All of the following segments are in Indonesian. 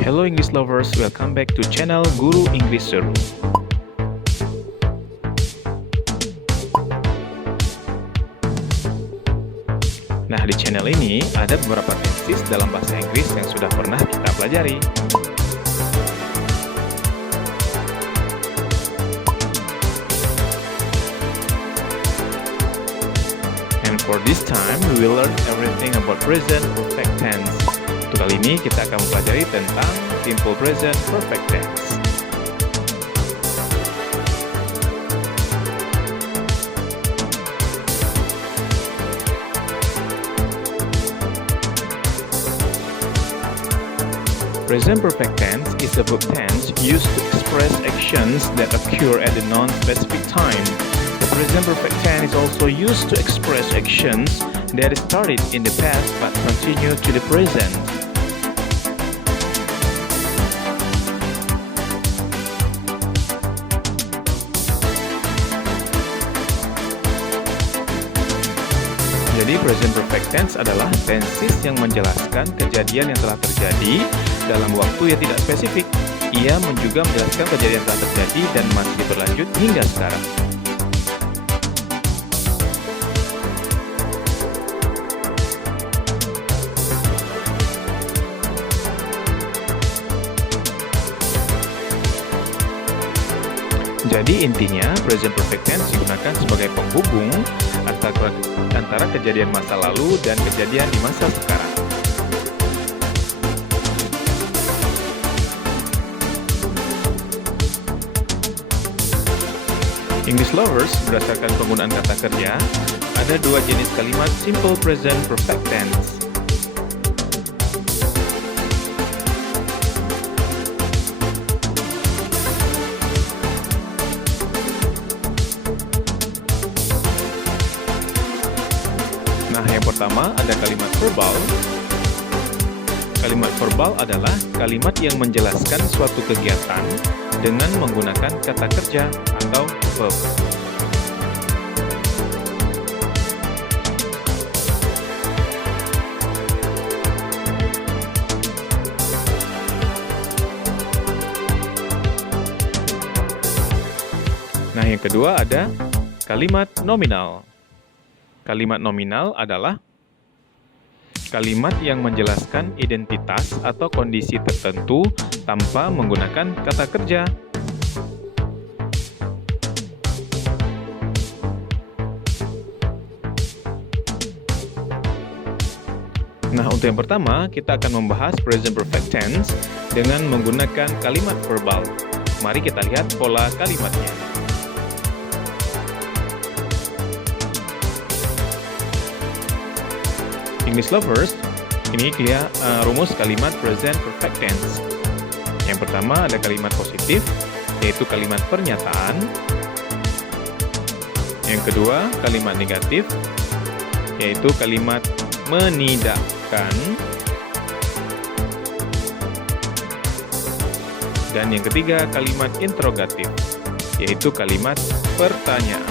Hello English lovers, welcome back to channel Guru Inggris Seru. Nah, di channel ini ada beberapa tenses dalam bahasa Inggris yang sudah pernah kita pelajari. And for this time, we will learn everything about present perfect tense. Untuk kali ini kita akan mempelajari tentang simple present perfect tense. Present perfect tense is a verb tense used to express actions that occur at a non-specific time. The present perfect tense is also used to express actions that started in the past but continue to the present. Jadi present perfect tense adalah tenses yang menjelaskan kejadian yang telah terjadi dalam waktu yang tidak spesifik. Ia juga menjelaskan kejadian yang telah terjadi dan masih berlanjut hingga sekarang. Jadi intinya present perfect tense digunakan sebagai penghubung antara kejadian masa lalu dan kejadian di masa sekarang. English lovers, berdasarkan penggunaan kata kerja, ada dua jenis kalimat simple present perfect tense. Nah, yang pertama ada kalimat verbal. Kalimat verbal adalah kalimat yang menjelaskan suatu kegiatan dengan menggunakan kata kerja atau verb. Nah, yang kedua ada kalimat nominal. Kalimat nominal adalah kalimat yang menjelaskan identitas atau kondisi tertentu tanpa menggunakan kata kerja. Nah, untuk yang pertama, kita akan membahas present perfect tense dengan menggunakan kalimat verbal. Mari kita lihat pola kalimatnya. English lovers, ini dia rumus kalimat present perfect tense. Yang pertama ada kalimat positif, yaitu kalimat pernyataan. Yang kedua, kalimat negatif, yaitu kalimat menidakkan. Dan yang ketiga, kalimat interrogatif, yaitu kalimat pertanyaan.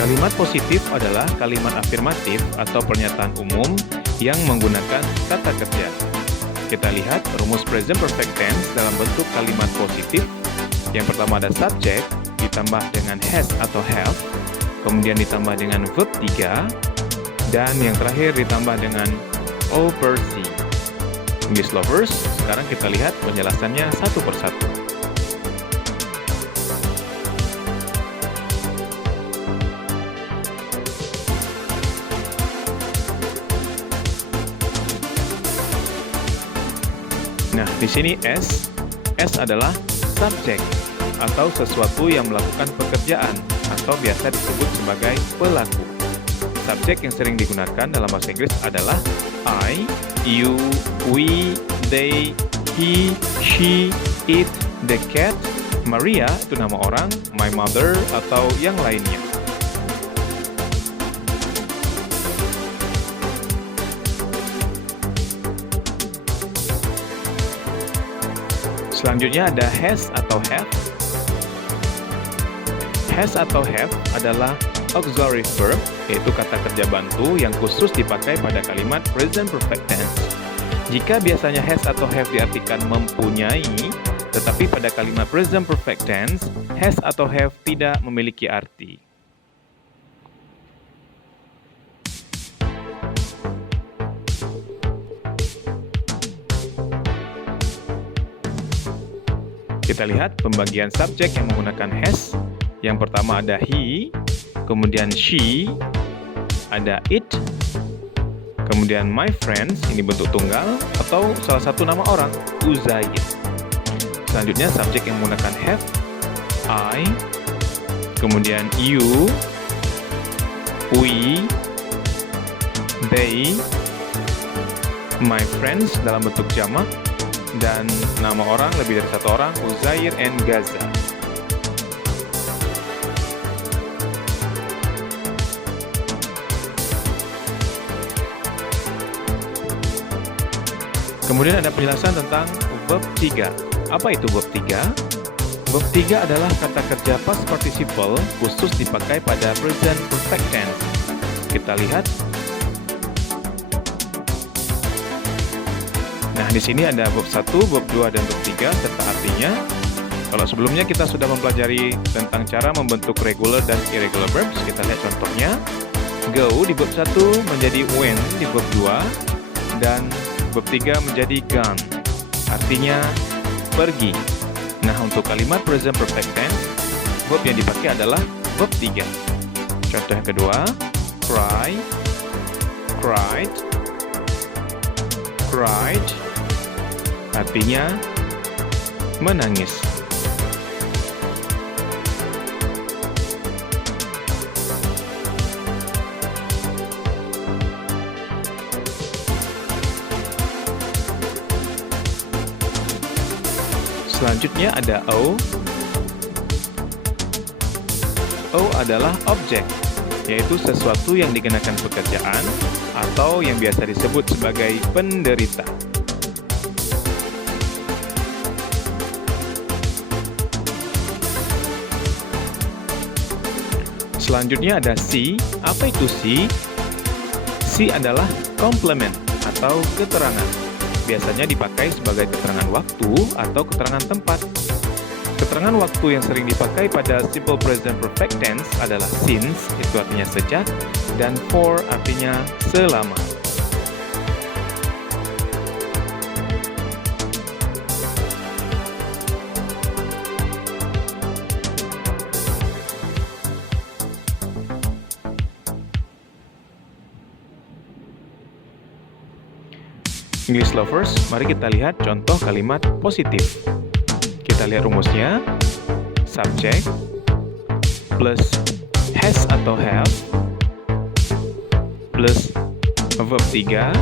Kalimat positif adalah kalimat afirmatif atau pernyataan umum yang menggunakan kata kerja. Kita lihat rumus present perfect tense dalam bentuk kalimat positif. Yang pertama ada subject, ditambah dengan has atau have, kemudian ditambah dengan verb 3, dan yang terakhir ditambah dengan over see. English lovers, sekarang kita lihat penjelasannya satu persatu. Nah, di sini S adalah subjek atau sesuatu yang melakukan pekerjaan atau biasa disebut sebagai pelaku. Subjek yang sering digunakan dalam bahasa Inggris adalah I, you, we, they, he, she, it, the cat, Maria itu nama orang, my mother atau yang lainnya. Selanjutnya ada has atau have. Has atau have adalah auxiliary verb, yaitu kata kerja bantu yang khusus dipakai pada kalimat present perfect tense. Jika biasanya has atau have diartikan mempunyai, tetapi pada kalimat present perfect tense, has atau have tidak memiliki arti. Kita lihat pembagian subjek yang menggunakan has. Yang pertama ada he, kemudian she, ada it, kemudian my friends, ini bentuk tunggal, atau salah satu nama orang, Uzair. Selanjutnya subjek yang menggunakan have, I, kemudian you, we, they, my friends dalam bentuk jamak, dan nama orang lebih dari satu orang, Uzair and Gaza. Kemudian ada penjelasan tentang verb 3. Apa itu verb 3? Verb 3 adalah kata kerja past participle khusus dipakai pada present perfect tense. Kita lihat. Nah, di sini ada verb 1, verb 2, dan verb 3 serta artinya. Kalau sebelumnya kita sudah mempelajari tentang cara membentuk regular dan irregular verbs, kita lihat contohnya. Go di verb 1 menjadi went di verb 2, dan verb 3 menjadi gone, artinya pergi. Nah, untuk kalimat present perfect tense, verb yang dipakai adalah verb 3. Contoh yang kedua, cry, cried, cried, artinya menangis. Selanjutnya ada O. O adalah objek, yaitu sesuatu yang dikenakan pekerjaan atau yang biasa disebut sebagai penderita. Selanjutnya ada C. Apa itu C? C adalah complement atau keterangan. Biasanya dipakai sebagai keterangan waktu atau keterangan tempat. Keterangan waktu yang sering dipakai pada simple present perfect tense adalah since, itu artinya sejak, dan for artinya selama. English lovers, mari kita lihat contoh kalimat positif. Kita lihat rumusnya. Subject plus has atau have plus verb 3,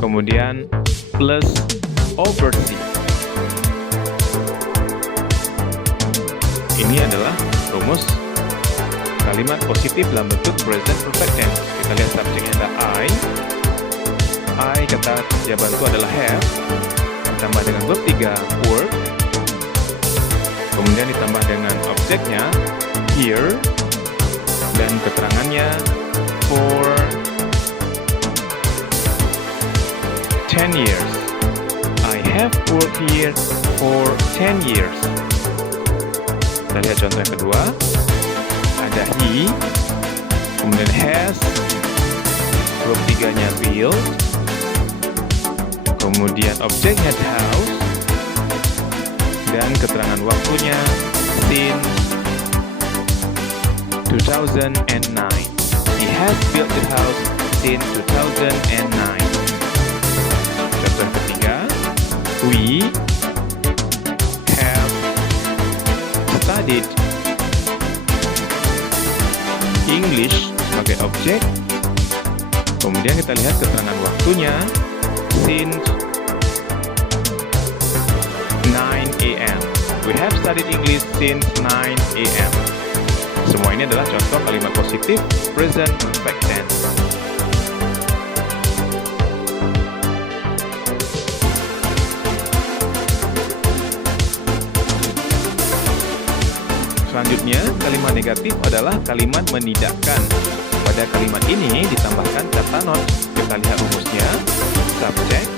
kemudian plus oversee. Ini adalah rumus kalimat positif dalam bentuk present perfect tense. Kita lihat subjeknya ada I, kata kerja bantu adalah have, ditambah dengan verb 3, work, kemudian ditambah dengan objeknya, here, dan keterangannya, for 10 years. I have worked here for 10 years. Kita lihat contoh yang kedua, ada he, kemudian has, verb 3-nya build, kemudian objeknya house, dan keterangan waktunya since 2009. He has built the house since 2009. Contoh ketiga, we have studied English sebagai objek. Kemudian kita lihat keterangan waktunya since 9 a.m. We have studied English since 9 a.m. Semua ini adalah contoh kalimat positif present perfect tense. Selanjutnya, kalimat negatif adalah kalimat menidakkan. Pada kalimat ini ditambahkan kata not. Kita lihat rumusnya. Subject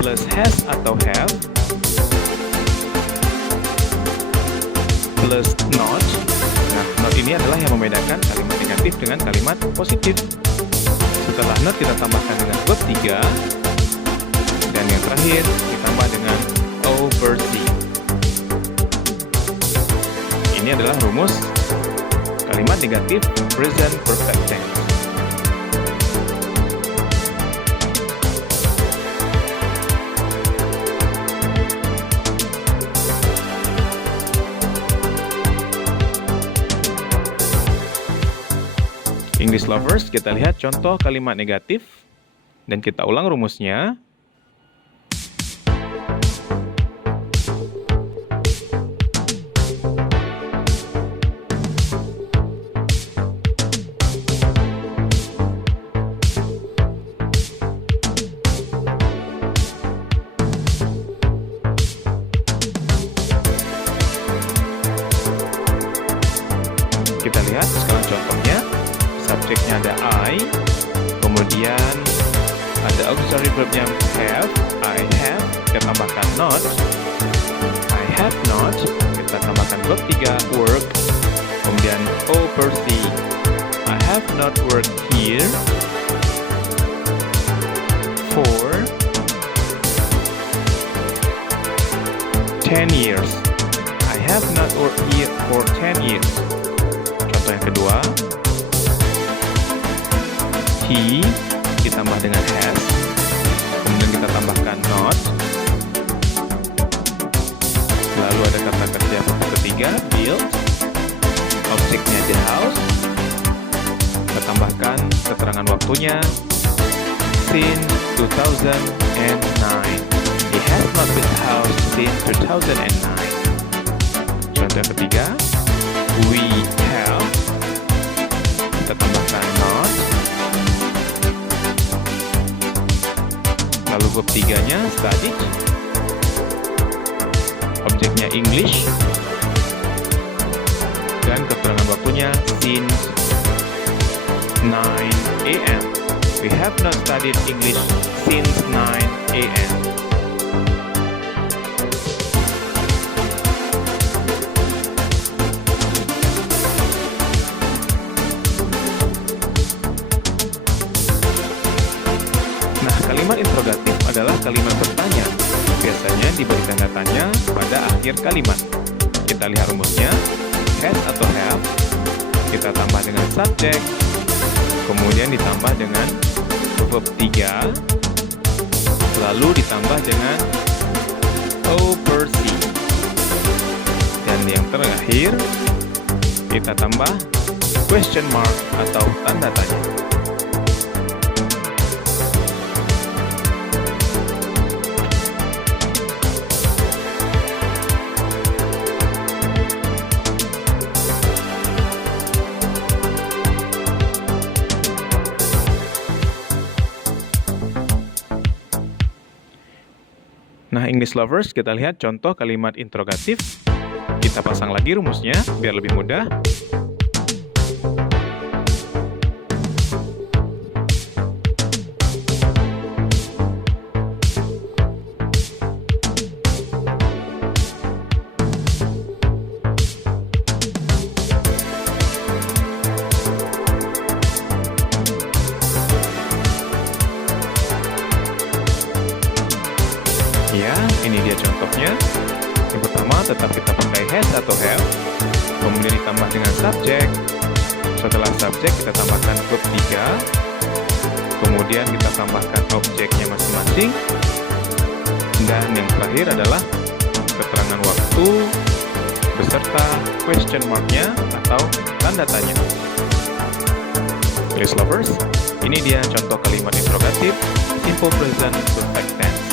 plus has atau have plus not. Nah, not ini adalah yang membedakan kalimat negatif dengan kalimat positif. Setelah not kita tambahkan dengan verb 3. Dan yang terakhir ditambah dengan oversee. Ini adalah rumus kalimat negatif present perfect tense. English lovers, kita lihat contoh kalimat negatif dan kita ulang rumusnya. Kita lihat sekarang contohnya. Subjeknya ada I, kemudian ada auxiliary verbnya have, I have, kita tambahkan not, I have not, kita tambahkan verb 3, work, kemudian oversee, I have not worked here for 10 years. I have not worked here for 10 years. Contoh yang kedua, he ditambah dengan has, kemudian kita tambahkan not, lalu ada kata kerja bentuk ketiga, build, objeknya the house, kita tambahkan keterangan waktunya, since 2009. He has not built the house since 2009. Contoh yang ketiga, we have, kita tambahkan not, lalu verb 3-nya studied, objeknya English, dan keterangan waktunya since 9 AM. We have not studied English since 9 AM. Kalimat interrogatif adalah kalimat bertanya. Biasanya diberi tanda tanya pada akhir kalimat. Kita lihat rumusnya. Has atau have, kita tambah dengan subject, kemudian ditambah dengan verb 3, lalu ditambah dengan oversee. Dan yang terakhir, kita tambah question mark atau tanda tanya. Nah, English lovers, kita lihat contoh kalimat interrogatif. Kita pasang lagi rumusnya biar lebih mudah. Ya, ini dia contohnya. Yang pertama, tetap kita pakai has atau have, kemudian ditambah dengan subject. Setelah subject, kita tambahkan verb 3, kemudian kita tambahkan objeknya masing-masing, dan yang terakhir adalah keterangan waktu beserta question mark-nya atau tanda tanya. English lovers, ini dia contoh kalimat interrogatif simple present perfect tense.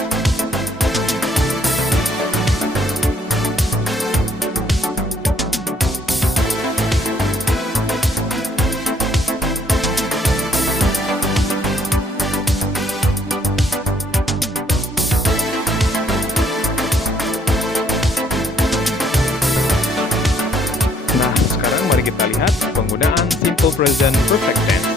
Nah, sekarang mari kita lihat penggunaan simple present perfect tense.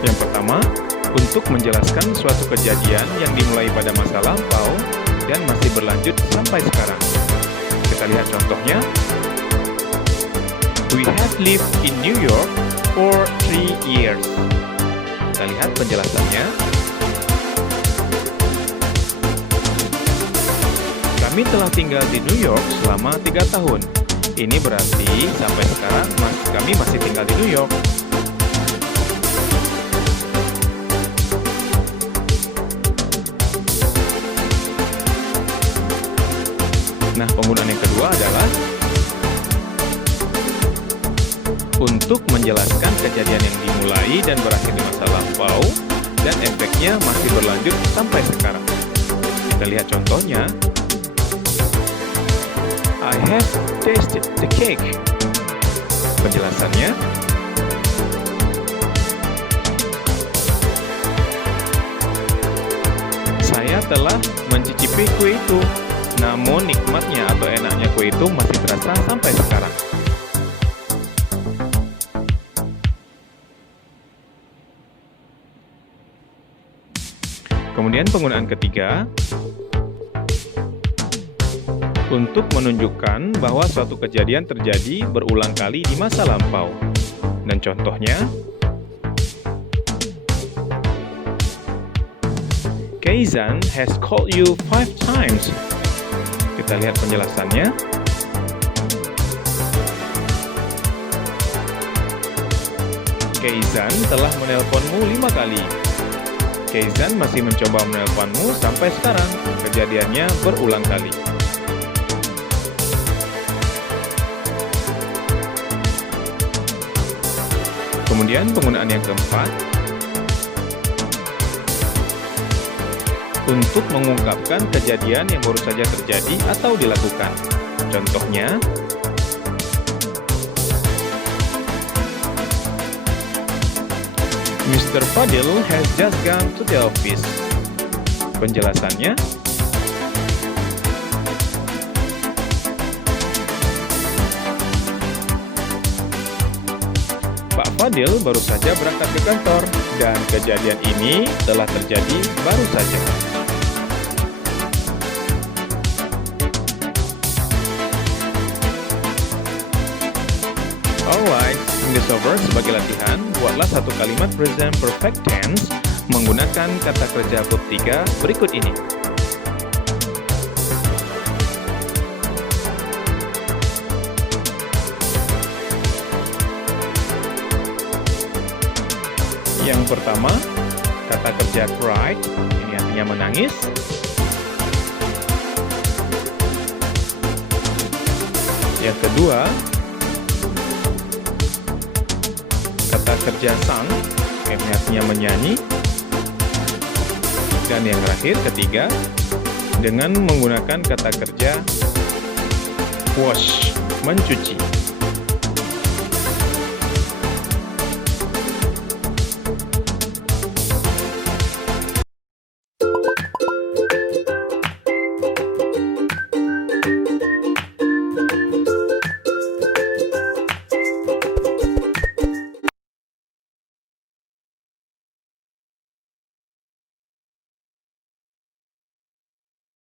Yang pertama, untuk menjelaskan suatu kejadian yang dimulai pada masa lampau dan masih berlanjut sampai sekarang. Kita lihat contohnya. We have lived in New York for 3 years. Kita lihat penjelasannya. Kami telah tinggal di New York selama 3 tahun. Ini berarti sampai sekarang kami masih tinggal di New York. Nah, penggunaan yang kedua adalah untuk menjelaskan kejadian yang dimulai dan berakhir di masa lampau dan efeknya masih berlanjut sampai sekarang. Kita lihat contohnya. I have tasted the cake. Penjelasannya. Saya telah mencicipi kue itu, namun nikmatnya atau enaknya kue itu masih terasa sampai sekarang. Kemudian penggunaan ketiga, untuk menunjukkan bahwa suatu kejadian terjadi berulang kali di masa lampau. Dan contohnya, Keizan has called you 5 times. Kita lihat penjelasannya. Keizan telah menelponmu 5 kali. Keizan masih mencoba menelponmu sampai sekarang. Kejadiannya berulang kali. Kemudian penggunaan yang keempat, untuk mengungkapkan kejadian yang baru saja terjadi atau dilakukan. Contohnya, Mr. Fadil has just gone to the office. Penjelasannya, Pak Fadil baru saja berangkat ke kantor dan kejadian ini telah terjadi baru saja. Alright, in this over, sebagai latihan, buatlah satu kalimat present perfect tense menggunakan kata kerja verb 3 berikut ini. Yang pertama, kata kerja cried, ini artinya menangis. Yang kedua, kata kerja sang, ini artinya menyanyi. Dan yang terakhir, ketiga, dengan menggunakan kata kerja wash, mencuci.